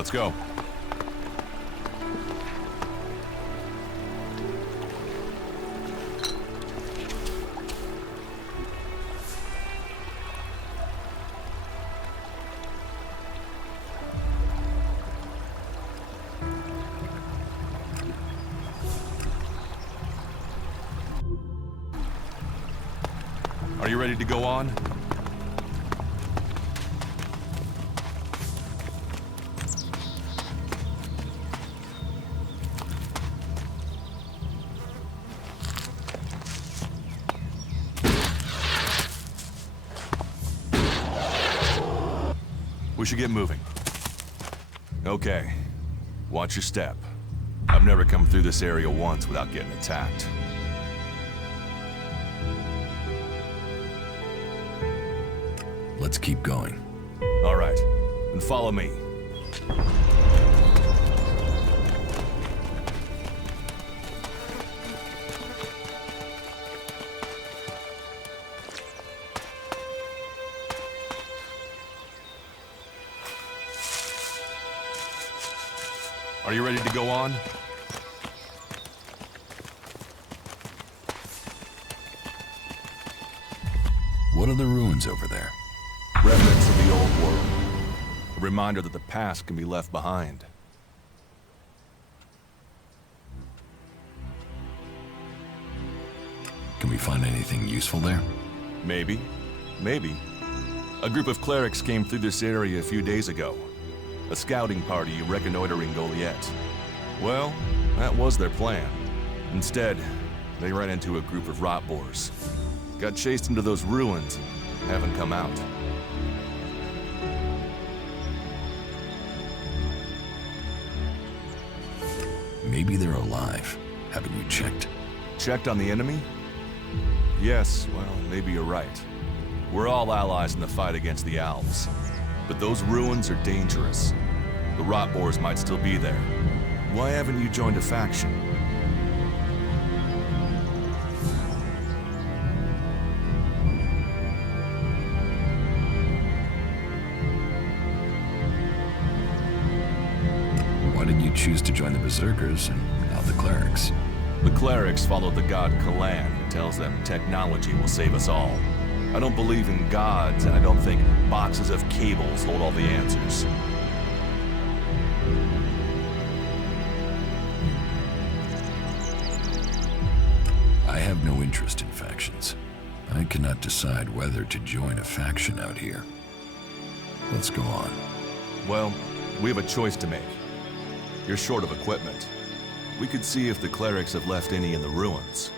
Let's go. Are you ready to go on? We should get moving. Okay, watch your step. I've never come through this area once without getting attacked. Let's keep going. All right, then follow me. Are you ready to go on? What are the ruins over there? Remnants of the old world. A reminder that the past can be left behind. Can we find anything useful there? Maybe. Maybe. A group of clerics came through this area a few days ago. A scouting party reconnoitering Goliath. Well, that was their plan. Instead, they ran into a group of rot boars. Got chased into those ruins and haven't come out. Maybe they're alive. Haven't you checked? Checked on the enemy? Yes, well, maybe you're right. We're all allies in the fight against the Alps. But those ruins are dangerous. The rot boars might still be there. Why haven't you joined a faction? Why did you choose to join the Berserkers and not the clerics? The clerics follow the god Kalan, who tells them technology will save us all. I don't believe in gods, and I don't think boxes of cables hold all the answers. I have no interest in factions. I cannot decide whether to join a faction out here. Let's go on. Well, we have a choice to make. You're short of equipment. We could see if the clerics have left any in the ruins.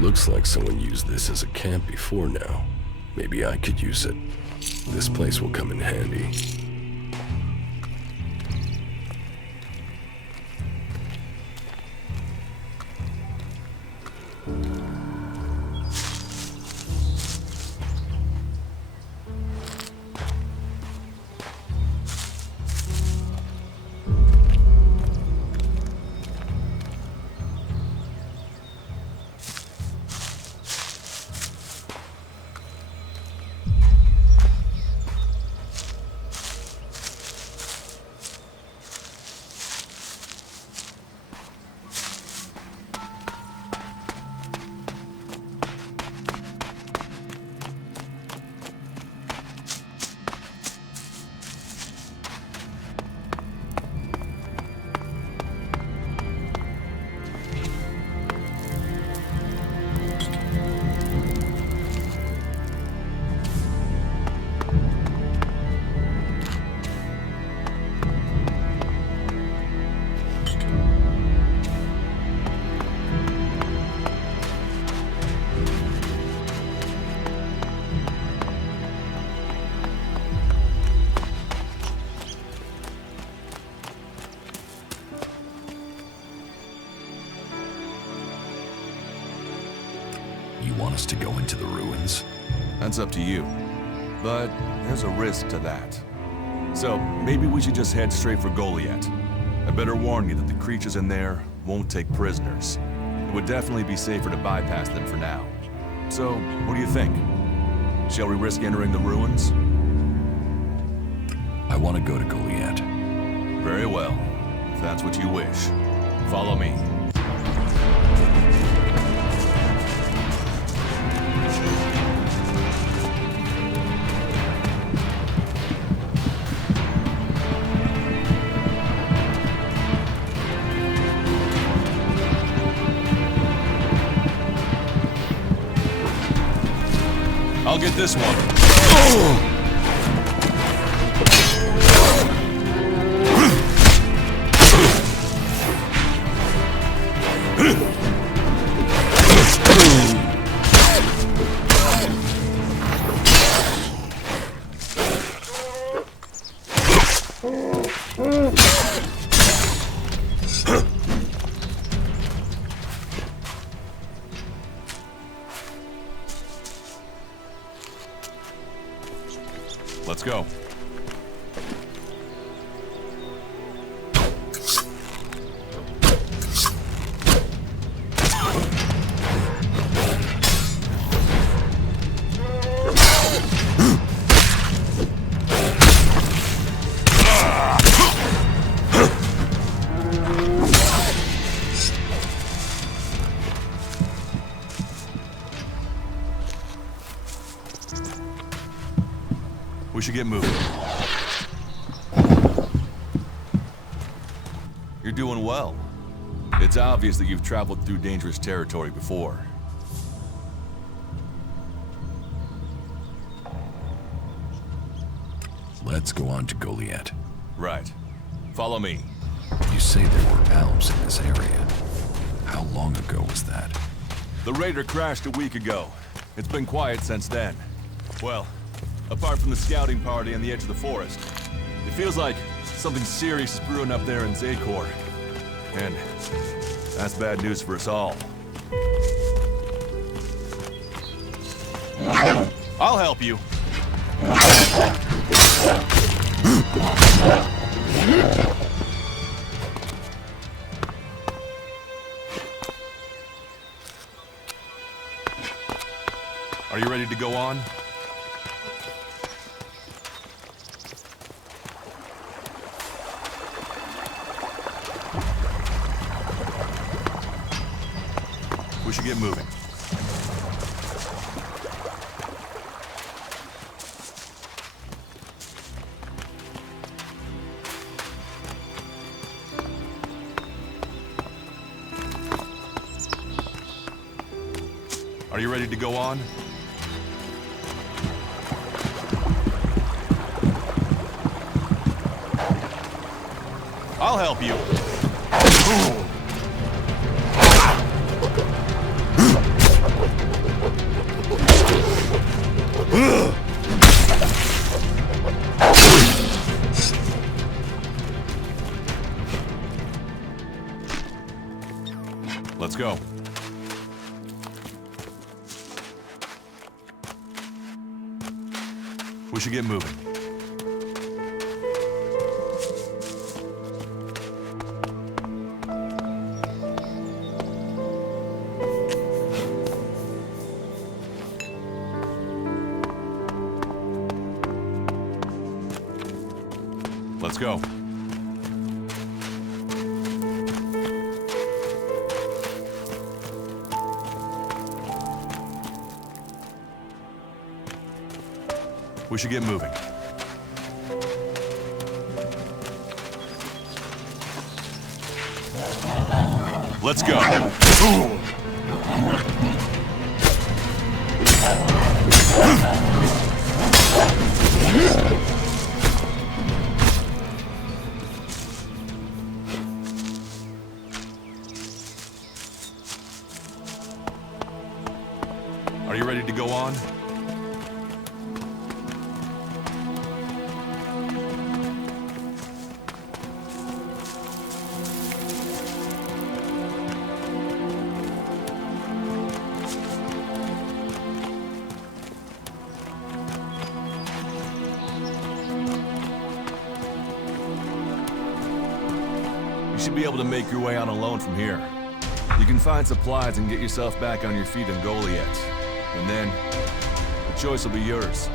Looks like someone used this as a camp before now. Maybe I could use it. This place will come in handy. You want us to go into the ruins? That's up to you. But there's a risk to that. So maybe we should just head straight for Goliath. I better warn you that the creatures in there won't take prisoners. It would definitely be safer to bypass them for now. So, what do you think? Shall we risk entering the ruins? I want to go to Goliath. Very well, if that's what you wish. Follow me. I'll get this one. Oh! Let's go. We should get moving. You're doing well. It's obvious that you've traveled through dangerous territory before. Let's go on to Goliath. Right. Follow me. You say there were elves in this area. How long ago was that? The raider crashed a week ago. It's been quiet since then. Well, apart from the scouting party on the edge of the forest. It feels like something serious is brewing up there in Zakor. And that's bad news for us all. I'll help you. Are you ready to go on? We should get moving. Are you ready to go on? I'll help you. go. We should get moving. Let's go. We should get moving. Let's go. Are you ready to go on? You should be able to make your way on alone from here. You can find supplies and get yourself back on your feet in Goliath. And then, the choice will be yours.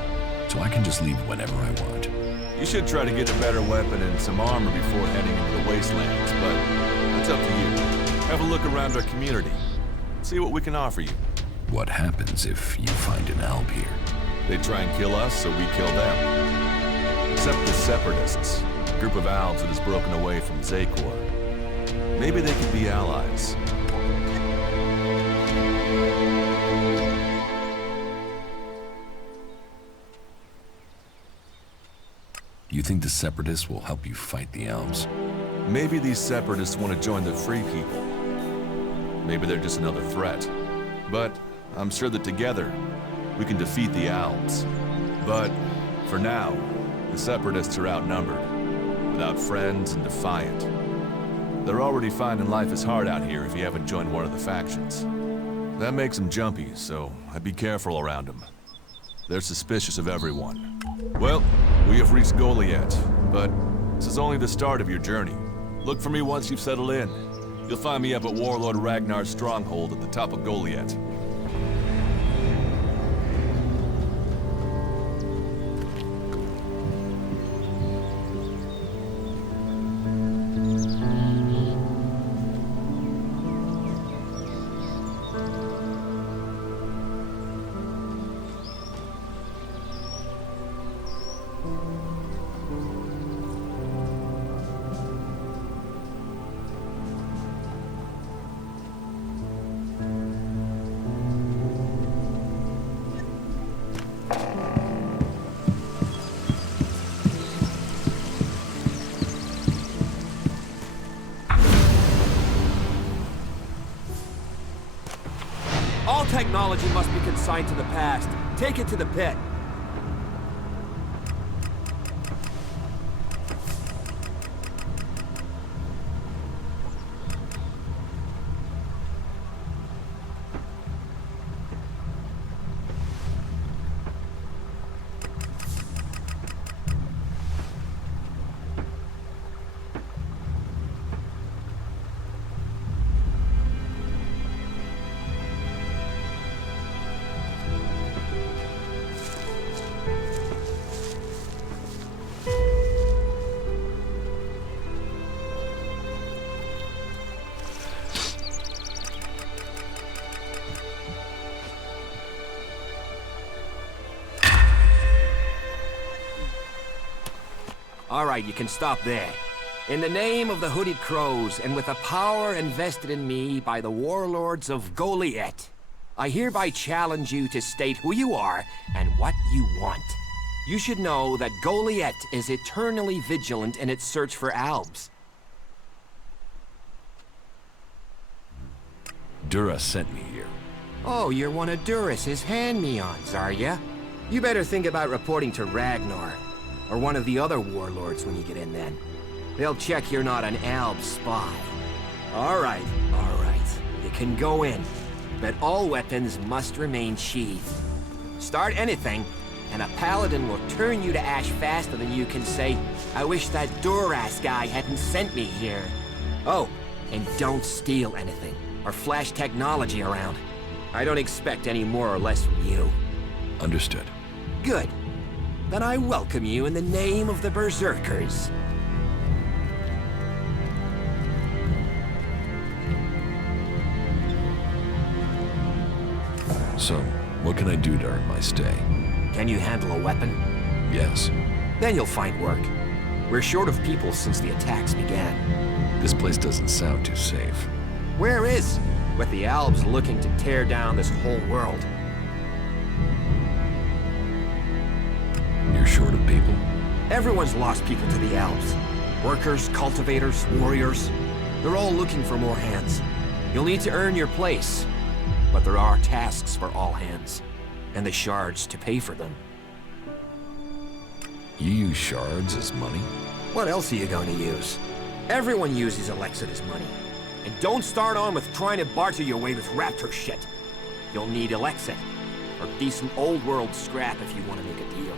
So I can just leave whenever I want. You should try to get a better weapon and some armor before heading into the wastelands, but that's up to you. Have a look around our community. See what we can offer you. What happens if you find an alb here? They try and kill us, so we kill them. Except the Separatists, a group of Albs that has broken away from Zakor. Maybe they could be allies. You think the Separatists will help you fight the Albs? Maybe these Separatists want to join the Free People. Maybe they're just another threat. But I'm sure that together, we can defeat the Albs. But for now, the Separatists are outnumbered, without friends and defiant. They're already finding life is hard out here if you haven't joined one of the factions. That makes them jumpy, so I'd be careful around them. They're suspicious of everyone. Well, we have reached Goliath, but this is only the start of your journey. Look for me once you've settled in. You'll find me up at Warlord Ragnar's stronghold at the top of Goliath. All technology must be consigned to the past. Take it to the pit. All right, you can stop there. In the name of the Hooded Crows, and with the power invested in me by the warlords of Goliath, I hereby challenge you to state who you are and what you want. You should know that Goliath is eternally vigilant in its search for Albs. Dura sent me here. Oh, you're one of Duras's hand-me-ons, are ya? You better think about reporting to Ragnar, or one of the other warlords when you get in then. They'll check you're not an Alb spy. All right, you can go in, but all weapons must remain sheathed. Start anything, and a paladin will turn you to ash faster than you can say, "I wish that Duras guy hadn't sent me here." Oh, and don't steal anything, or flash technology around. I don't expect any more or less from you. Understood. Good. Then I welcome you in the name of the Berserkers. So, what can I do to earn my stay? Can you handle a weapon? Yes. Then you'll find work. We're short of people since the attacks began. This place doesn't sound too safe. Where is? With the Alps looking to tear down this whole world. You're short of people? Everyone's lost people to the Alps. Workers, cultivators, warriors. They're all looking for more hands. You'll need to earn your place. But there are tasks for all hands. And the shards to pay for them. You use shards as money? What else are you going to use? Everyone uses Elex as money. And don't start on with trying to barter your way with raptor shit. You'll need Elex or decent old world scrap if you want to make a deal.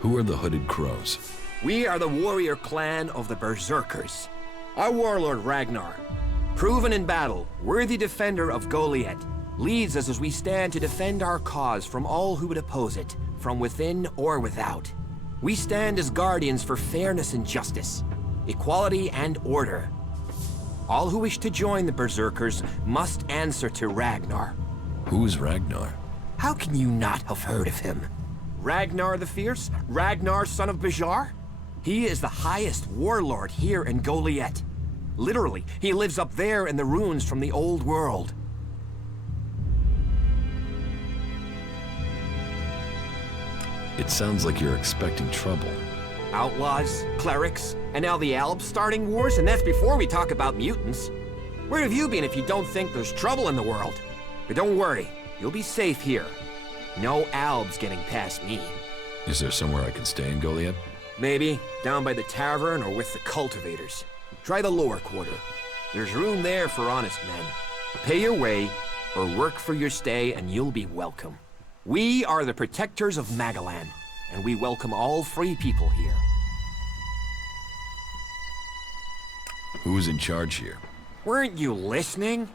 Who are the Hooded Crows? We are the warrior clan of the Berserkers. Our warlord Ragnar, proven in battle, worthy defender of Goliath, leads us as we stand to defend our cause from all who would oppose it, from within or without. We stand as guardians for fairness and justice, equality and order. All who wish to join the Berserkers must answer to Ragnar. Who is Ragnar? How can you not have heard of him? Ragnar the Fierce? Ragnar, son of Bajar? He is the highest warlord here in Goliath. Literally, he lives up there in the ruins from the old world. It sounds like you're expecting trouble. Outlaws, clerics, and now the Alps starting wars, and that's before we talk about mutants. Where have you been if you don't think there's trouble in the world? But don't worry, you'll be safe here. No Alps getting past me. Is there somewhere I can stay in Goliath? Maybe, down by the tavern or with the cultivators. Try the lower quarter. There's room there for honest men. Pay your way, or work for your stay, and you'll be welcome. We are the protectors of Magalan, and we welcome all free people here. Who's in charge here? Weren't you listening?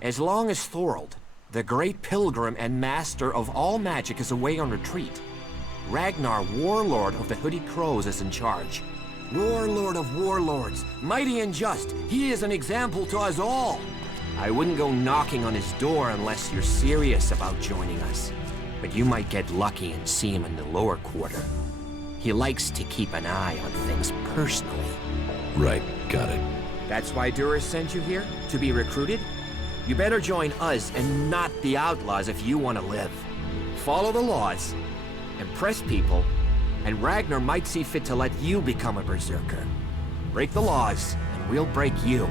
As long as Thorold, the great pilgrim and master of all magic, is away on retreat, Ragnar, warlord of the Hooded Crows, is in charge. Warlord of warlords, mighty and just, he is an example to us all. I wouldn't go knocking on his door unless you're serious about joining us. But you might get lucky and see him in the lower quarter. He likes to keep an eye on things personally. Right, got it. That's why Duras sent you here? To be recruited? You better join us and not the outlaws if you want to live. Follow the laws, impress people, and Ragnar might see fit to let you become a berserker. Break the laws, and we'll break you.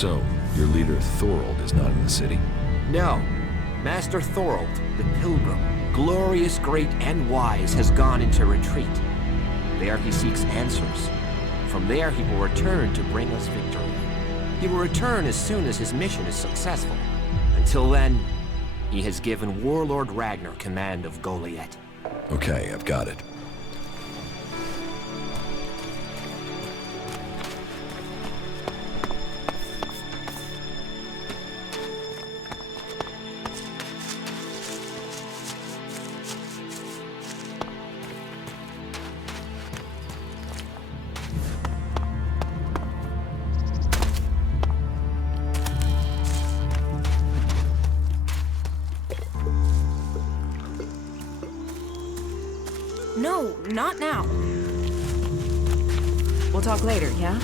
So, your leader Thorold is not in the city? No. Master Thorold, the Pilgrim, glorious, great, and wise, has gone into retreat. There he seeks answers. From there he will return to bring us victory. He will return as soon as his mission is successful. Until then, he has given Warlord Ragnar command of Goliath. Okay, I've got it. No, not now. We'll talk later, yeah?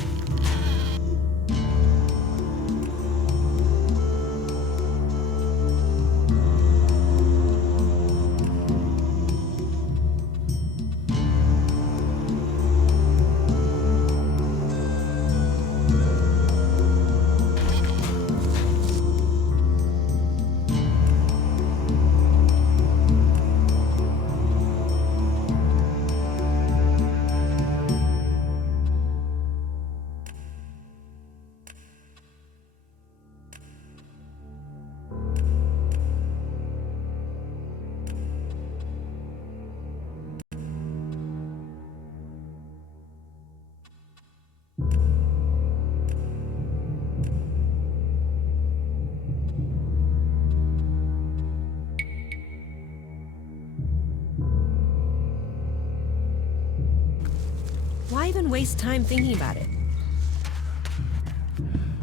Why even waste time thinking about it?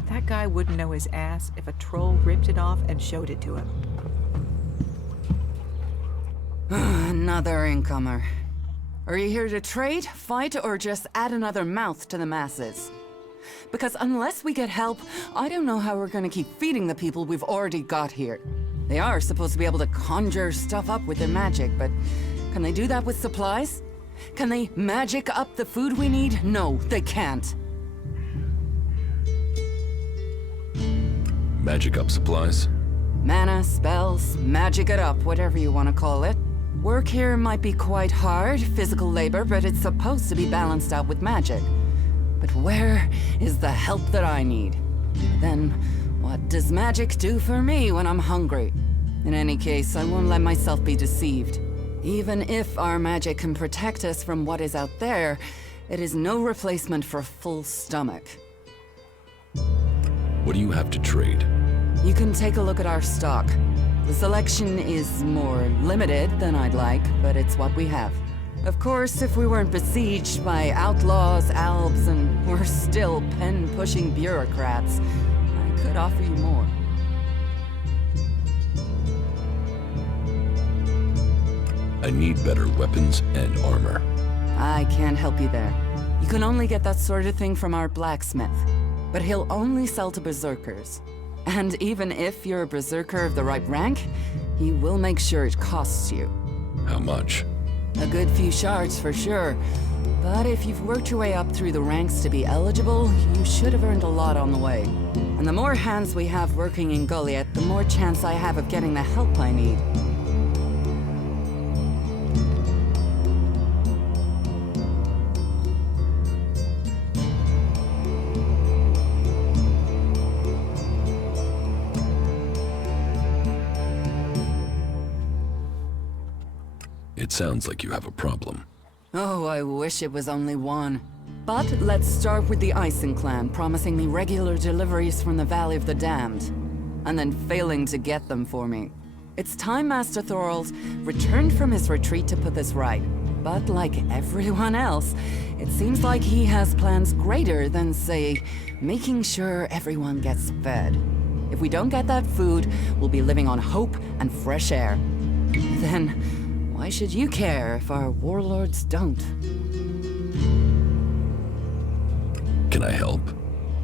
That guy wouldn't know his ass if a troll ripped it off and showed it to him. Another incomer. Are you here to trade, fight, or just add another mouth to the masses? Because unless we get help, I don't know how we're gonna keep feeding the people we've already got here. They are supposed to be able to conjure stuff up with their magic, but can they do that with supplies? Can they magic up the food we need? No, they can't. Magic up supplies? Mana, spells, magic it up, whatever you want to call it. Work here might be quite hard, physical labor, but it's supposed to be balanced out with magic. But where is the help that I need? Then, what does magic do for me when I'm hungry? In any case, I won't let myself be deceived. Even if our magic can protect us from what is out there, it is no replacement for a full stomach. What do you have to trade? You can take a look at our stock. The selection is more limited than I'd like, but it's what we have. Of course, if we weren't besieged by outlaws, albs, and we're still pen-pushing bureaucrats, I could offer you more. I need better weapons and armor. I can't help you there. You can only get that sort of thing from our blacksmith. But he'll only sell to berserkers. And even if you're a berserker of the right rank, he will make sure it costs you. How much? A good few shards for sure. But if you've worked your way up through the ranks to be eligible, you should have earned a lot on the way. And the more hands we have working in Goliath, the more chance I have of getting the help I need. It sounds like you have a problem. Oh, I wish it was only one. But let's start with the Ison clan promising me regular deliveries from the Valley of the Damned, and then failing to get them for me. It's time Master Thorold returned from his retreat to put this right. But like everyone else, it seems like he has plans greater than, say, making sure everyone gets fed. If we don't get that food, we'll be living on hope and fresh air. Then, why should you care if our warlords don't? Can I help?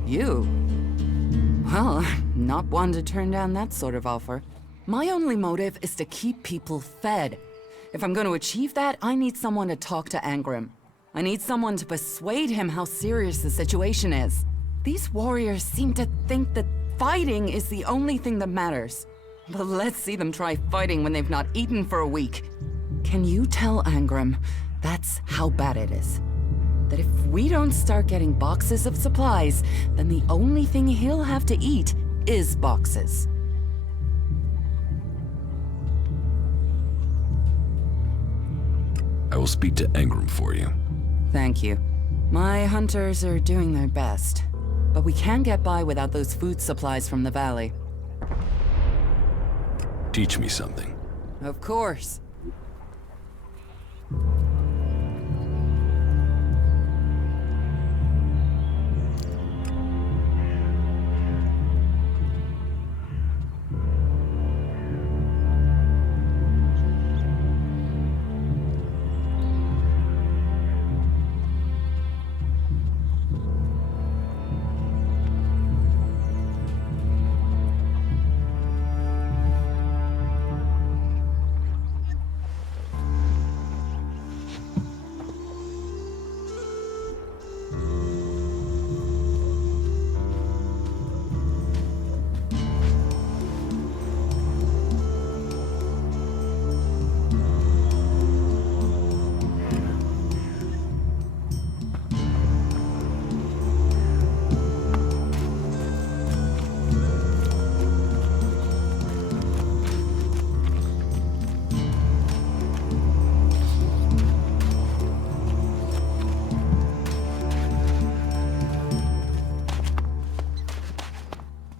You? Well, I'm not one to turn down that sort of offer. My only motive is to keep people fed. If I'm going to achieve that, I need someone to talk to Angrim. I need someone to persuade him how serious the situation is. These warriors seem to think that fighting is the only thing that matters. But let's see them try fighting when they've not eaten for a week. Can you tell Angram that's how bad it is? That if we don't start getting boxes of supplies, then the only thing he'll have to eat is boxes. I will speak to Angram for you. Thank you. My hunters are doing their best, but we can't get by without those food supplies from the valley. Teach me something. Of course.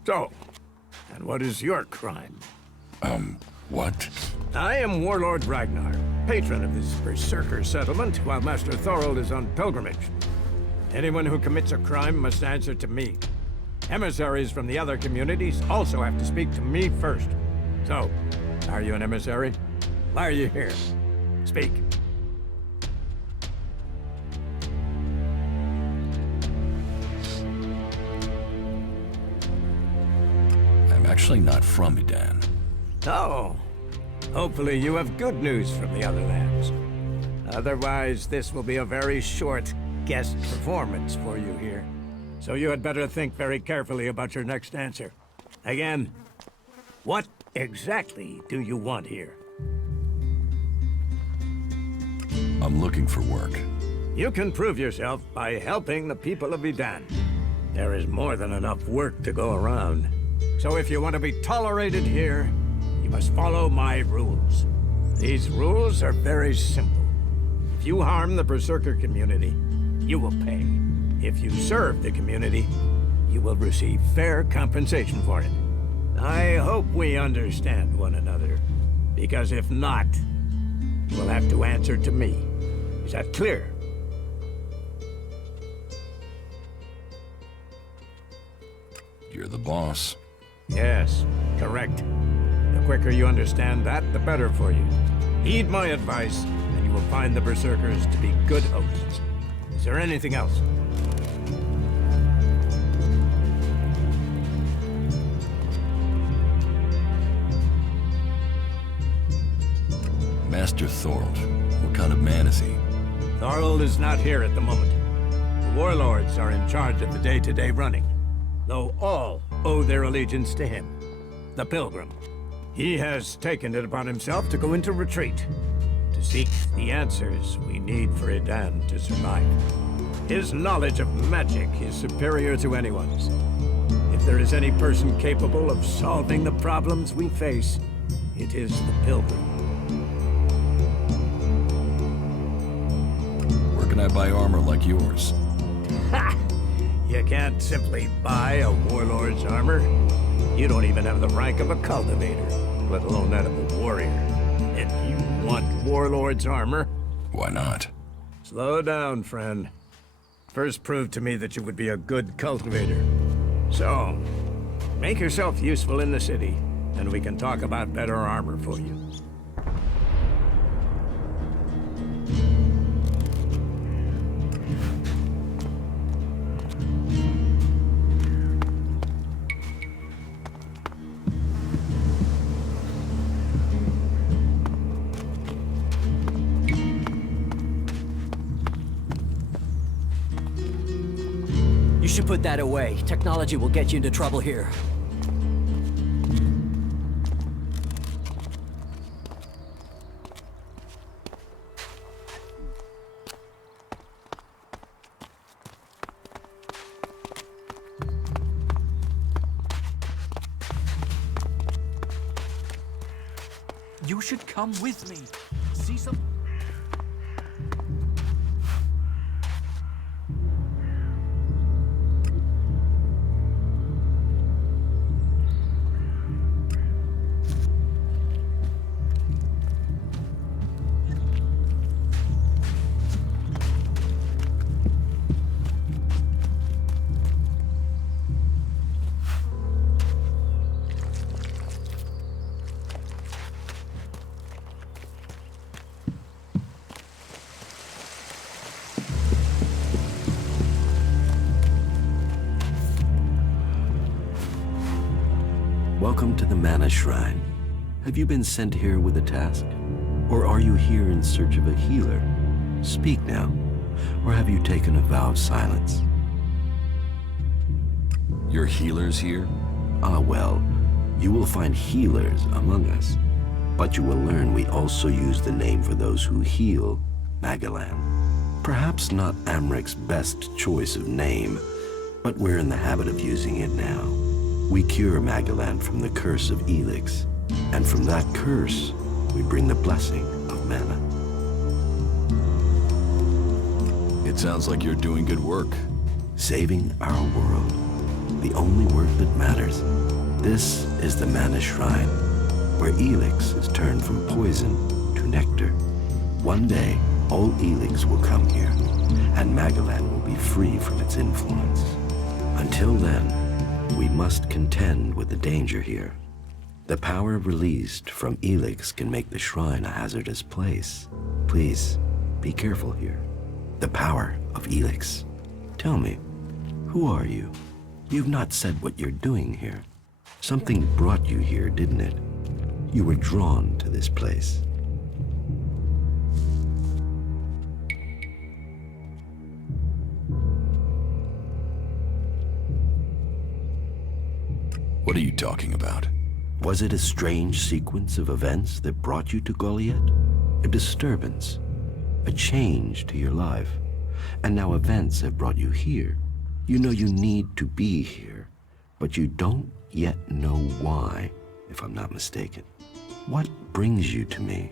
So, and what is your crime? What? I am Warlord Ragnar, patron of this Berserker settlement, while Master Thorold is on pilgrimage. Anyone who commits a crime must answer to me. Emissaries from the other communities also have to speak to me first. So, are you an emissary? Why are you here? Speak. I'm actually not from Edan. Oh, hopefully you have good news from the other lands. Otherwise, this will be a very short guest performance for you here. So you had better think very carefully about your next answer. Again, what exactly do you want here? I'm looking for work. You can prove yourself by helping the people of Edan. There is more than enough work to go around. So if you want to be tolerated here, you must follow my rules. These rules are very simple. If you harm the Berserker community, you will pay. If you serve the community, you will receive fair compensation for it. I hope we understand one another, because if not, you will have to answer to me. Is that clear? You're the boss. Yes, correct. The quicker you understand that, the better for you. Heed my advice, and you will find the Berserkers to be good hosts. Is there anything else? Master Thorold. What kind of man is he? Thorold is not here at the moment. The warlords are in charge of the day-to-day running, though all owe their allegiance to him, the Pilgrim. He has taken it upon himself to go into retreat, to seek the answers we need for Edan to survive. His knowledge of magic is superior to anyone's. If there is any person capable of solving the problems we face, it is the Pilgrim. Where can I buy armor like yours? Ha! You can't simply buy a warlord's armor. You don't even have the rank of a cultivator, let alone that of a warrior. And you want warlord's armor? Why not? Slow down, friend. First prove to me that you would be a good cultivator. So, make yourself useful in the city, and we can talk about better armor for you. should put that away. Technology will get you into trouble here. You should come with me. See some... Welcome to the Mana Shrine. Have you been sent here with a task? Or are you here in search of a healer? Speak now. Or have you taken a vow of silence? Your healers here? Ah, well, you will find healers among us. But you will learn we also use the name for those who heal, Magalan. Perhaps not Amric's best choice of name, but we're in the habit of using it now. We cure Magalan from the curse of Elex, and from that curse, we bring the blessing of mana. It sounds like you're doing good work. Saving our world, the only work that matters. This is the Mana Shrine, where Elex is turned from poison to nectar. One day, all Elex will come here, and Magalan will be free from its influence. Until then, we must contend with the danger here. The power released from Elex can make the shrine a hazardous place. Please, be careful here. The power of Elex. Tell me, who are you? You've not said what you're doing here. Something brought you here, didn't it? You were drawn to this place. What are you talking about? Was it a strange sequence of events that brought you to Goliath? A disturbance, a change to your life, and now events have brought you here. You know you need to be here, but you don't yet know why, if I'm not mistaken. What brings you to me?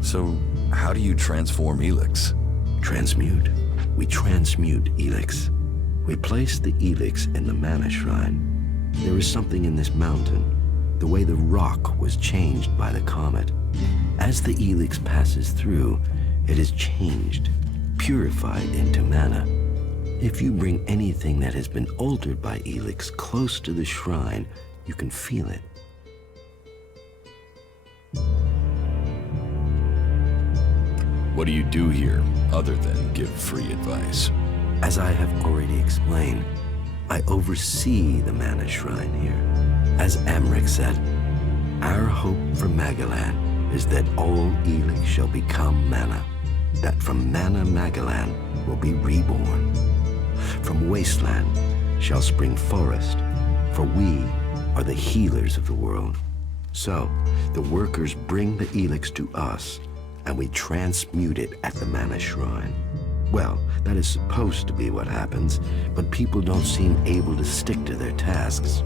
So, how do you transform Elex? Transmute. We transmute Elex. We place the Elex in the Mana Shrine. There is something in this mountain, the way the rock was changed by the comet. As the Elex passes through, it is changed, purified into mana. If you bring anything that has been altered by Elex close to the shrine, you can feel it. What do you do here, other than give free advice? As I have already explained, I oversee the Mana Shrine here. As Amric said, our hope for Magalan is that all Elex shall become mana, that from Mana Magalan will be reborn. From wasteland shall spring forest, for we are the healers of the world. So, the workers bring the Elex to us, and we transmute it at the Mana Shrine. Well, that is supposed to be what happens, but people don't seem able to stick to their tasks.